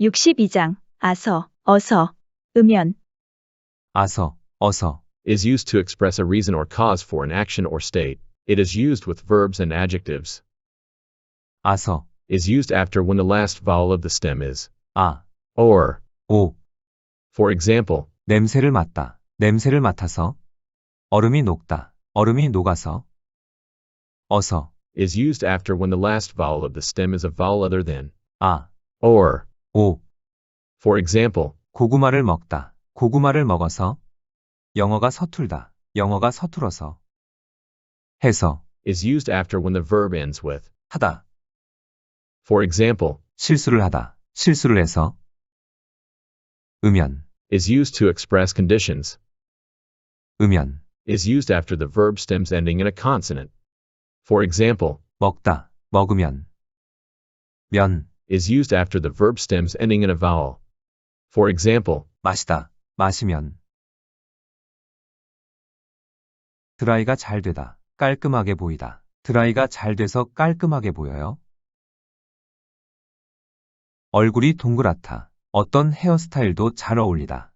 (62장) 아서, 어서, 으면 아서, 어서, is used to express a reason or cause for an action or state. It is used with verbs and adjectives. 아서, Is used after when the last vowel of the stem is 아, or. 오, For example, 냄새를 맡다, 냄새를 맡아서, 얼음이 녹다, 얼음이 녹아서, 어서, is used after when the last vowel of the stem is a vowel other than 아, or. 오, For example, 고구마를 먹다, 고구마를 먹어서, 영어가 서툴다, 영어가 서툴어서, 해서, is used after when the verb ends with 하다, for example, 실수를 하다, 실수를 해서, 으면, is used to express conditions. 으면, Is used after the verb stems ending in a consonant. For example, 먹다, 먹으면, 면, is used after the verb stems ending in a vowel. For example, 마시다, 마시면, 드라이가 잘 되다, 깔끔하게 보이다. 드라이가 잘 돼서 깔끔하게 보여요. 얼굴이 동그랗다. 어떤 헤어스타일도 잘 어울리다.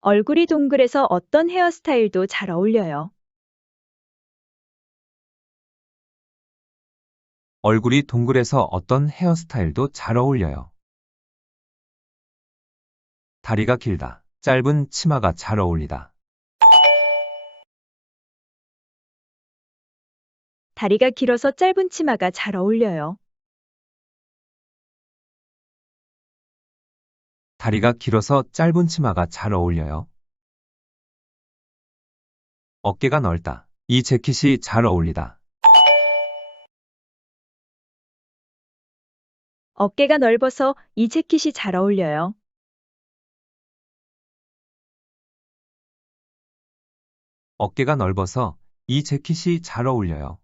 얼굴이 동그래서 어떤 헤어스타일도 잘 어울려요. 얼굴이 동그래서 어떤 헤어스타일도 잘 어울려요. 다리가 길다. 짧은 치마가 잘 어울리다. 다리가 길어서 짧은 치마가 잘 어울려요. 다리가 길어서 짧은 치마가 잘 어울려요. 어깨가 넓다. 이 재킷이 잘 어울리다. 어깨가 넓어서 이 재킷이 잘 어울려요. 어깨가 넓어서 이 재킷이 잘 어울려요.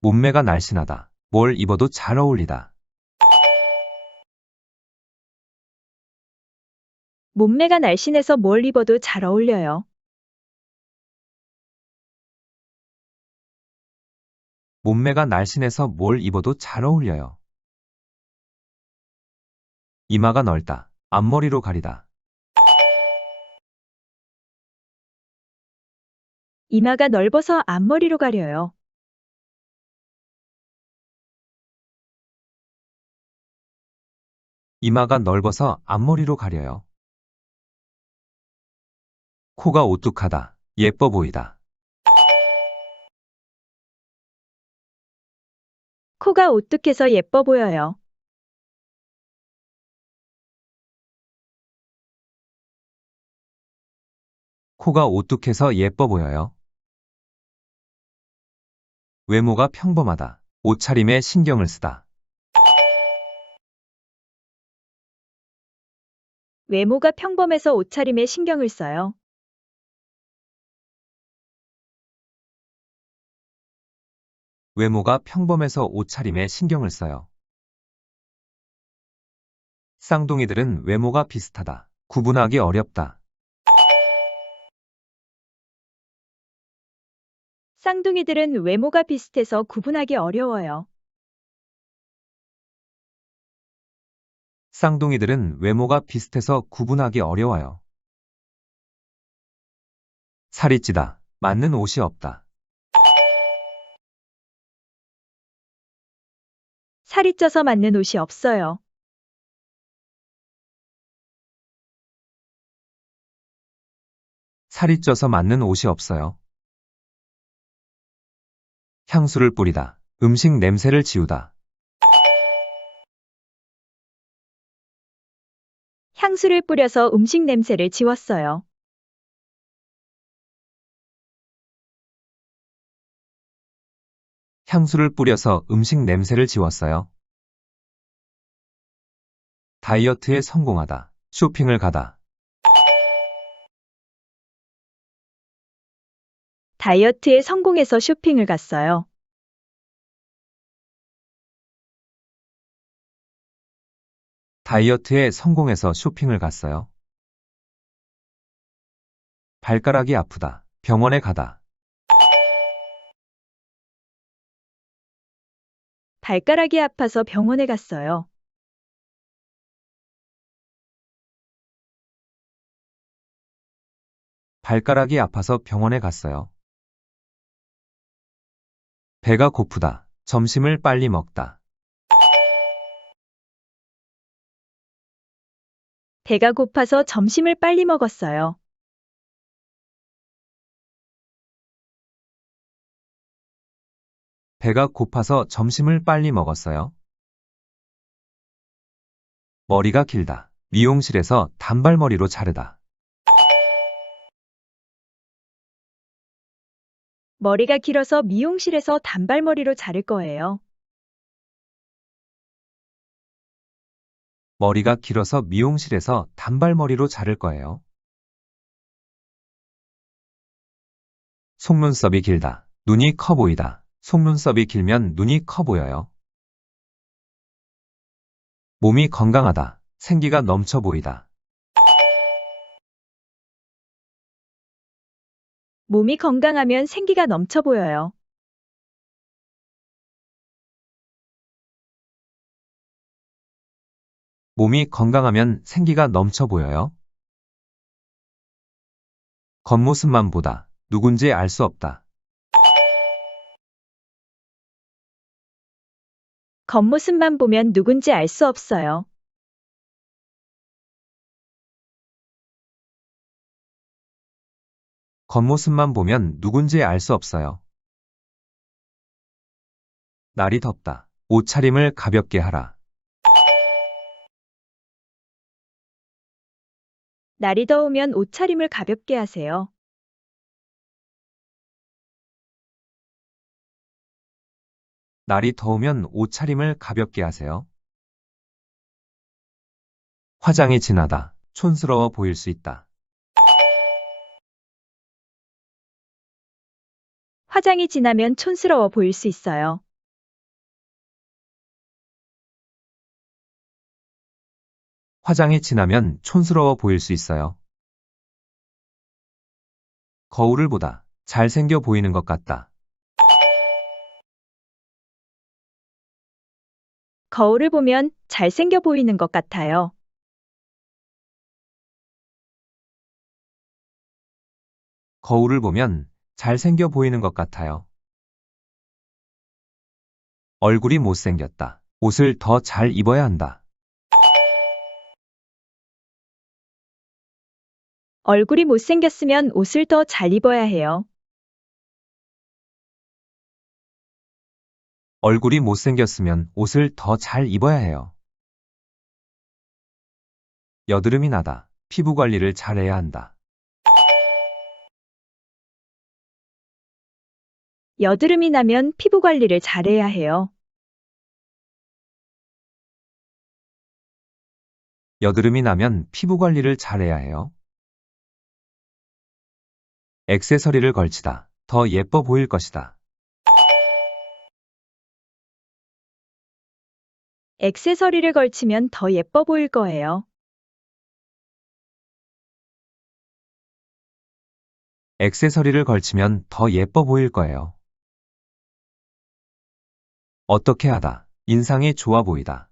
몸매가 날씬하다. 뭘 입어도 잘 어울리다. 몸매가 날씬해서 뭘 입어도 잘 어울려요. 몸매가 날씬해서 뭘 입어도 잘 어울려요. 이마가 넓다. 앞머리로 가리다. 이마가 넓어서 앞머리로 가려요. 이마가 넓어서 앞머리로 가려요. 코가 오뚝하다. 예뻐 보이다. 코가 오뚝해서 예뻐 보여요. 코가 오뚝해서 예뻐 보여요. 외모가 평범하다. 옷차림에 신경을 쓰다. 외모가 평범해서 옷차림에 신경을 써요. 외모가 평범해서 옷차림에 신경을 써요. 쌍둥이들은 외모가 비슷하다. 구분하기 어렵다. 쌍둥이들은 외모가 비슷해서 구분하기 어려워요. 쌍둥이들은 외모가 비슷해서 구분하기 어려워요. 살이 찌다. 맞는 옷이 없다. 살이 쪄서 맞는 옷이 없어요. 살이 쪄서 맞는 옷이 없어요. 향수를 뿌리다. 음식 냄새를 지우다. 향수를 뿌려서 음식 냄새를 지웠어요. 향수를 뿌려서 음식 냄새를 지웠어요. 다이어트에 성공하다. 쇼핑을 가다. 다이어트에 성공해서 쇼핑을 갔어요. 다이어트에 성공해서 쇼핑을 갔어요. 발가락이 아프다. 병원에 가다. 발가락이 아파서 병원에 갔어요. 발가락이 아파서 병원에 갔어요. 배가 고프다. 점심을 빨리 먹다. 배가 고파서 점심을 빨리 먹었어요. 배가 고파서 점심을 빨리 먹었어요. 머리가 길다. 미용실에서 단발머리로 자르다. 머리가 길어서 미용실에서 단발머리로 자를 거예요. 머리가 길어서 미용실에서 단발머리로 자를 거예요. 속눈썹이 길다. 눈이 커 보이다. 속눈썹이 길면 눈이 커 보여요. 몸이 건강하다. 생기가 넘쳐 보이다. 몸이 건강하면 생기가 넘쳐 보여요. 몸이 건강하면 생기가 넘쳐 보여요. 겉모습만 보다. 누군지 알 수 없다. 겉모습만 보면 누군지 알 수 없어요. 겉모습만 보면 누군지 알 수 없어요. 날이 덥다. 옷차림을 가볍게 하라. 날이 더우면 옷차림을 가볍게 하세요. 날이 더우면 옷차림을 가볍게 하세요. 화장이 진하다. 촌스러워 보일 수 있다. 화장이 진하면 촌스러워 보일 수 있어요. 화장이 진하면 촌스러워 보일 수 있어요. 거울을 보다. 잘생겨 보이는 것 같다. 거울을 보면 잘생겨 보이는 것 같아요. 거울을 보면 잘생겨 보이는 것 같아요. 얼굴이 못생겼다. 옷을 더 잘 입어야 한다. 얼굴이 못생겼으면 옷을 더 잘 입어야 해요. 얼굴이 못생겼으면 옷을 더 잘 입어야 해요. 여드름이 나다. 피부 관리를 잘해야 한다. 여드름이 나면 피부 관리를 잘해야 해요. 여드름이 나면 피부 관리를 잘해야 해요. 액세서리를 걸치다. 더 예뻐 보일 것이다. 액세서리를 걸치면 더 예뻐 보일 거예요. 액세서리를 걸치면 더 예뻐 보일 거예요. 어떻게 하다. 인상이 좋아 보이다.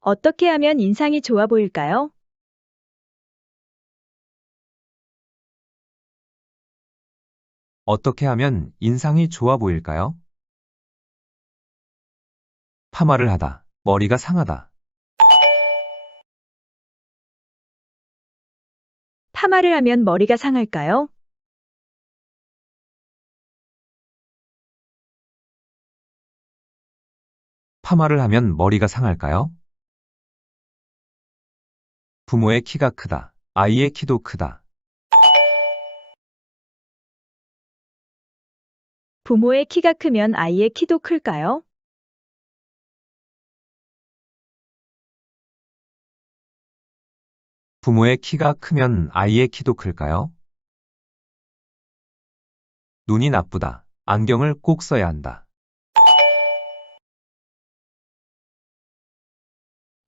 어떻게 하면 인상이 좋아 보일까요? 어떻게 하면 인상이 좋아 보일까요? 파마를 하다. 머리가 상하다. 파마를 하면 머리가 상할까요? 파마를 하면 머리가 상할까요? 부모의 키가 크다. 아이의 키도 크다. 부모의 키가 크면 아이의 키도 클까요? 부모의 키가 크면 아이의 키도 클까요? 눈이 나쁘다. 안경을 꼭 써야 한다.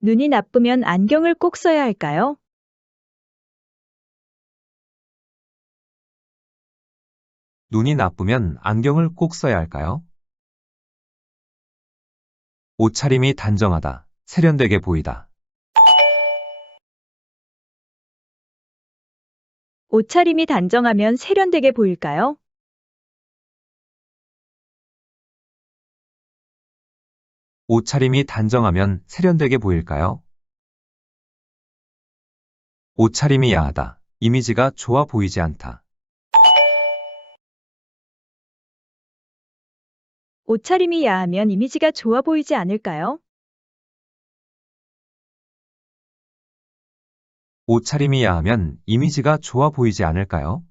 눈이 나쁘면 안경을 꼭 써야 할까요? 눈이 나쁘면 안경을 꼭 써야 할까요? 옷차림이 단정하다, 세련되게 보이다. 옷차림이 단정하면 세련되게 보일까요? 옷차림이 단정하면 세련되게 보일까요? 옷차림이 야하다, 이미지가 좋아 보이지 않다. 옷차림이 야하면 이미지가 좋아 보이지 않을까요? 옷차림이 야하면 이미지가 좋아 보이지 않을까요?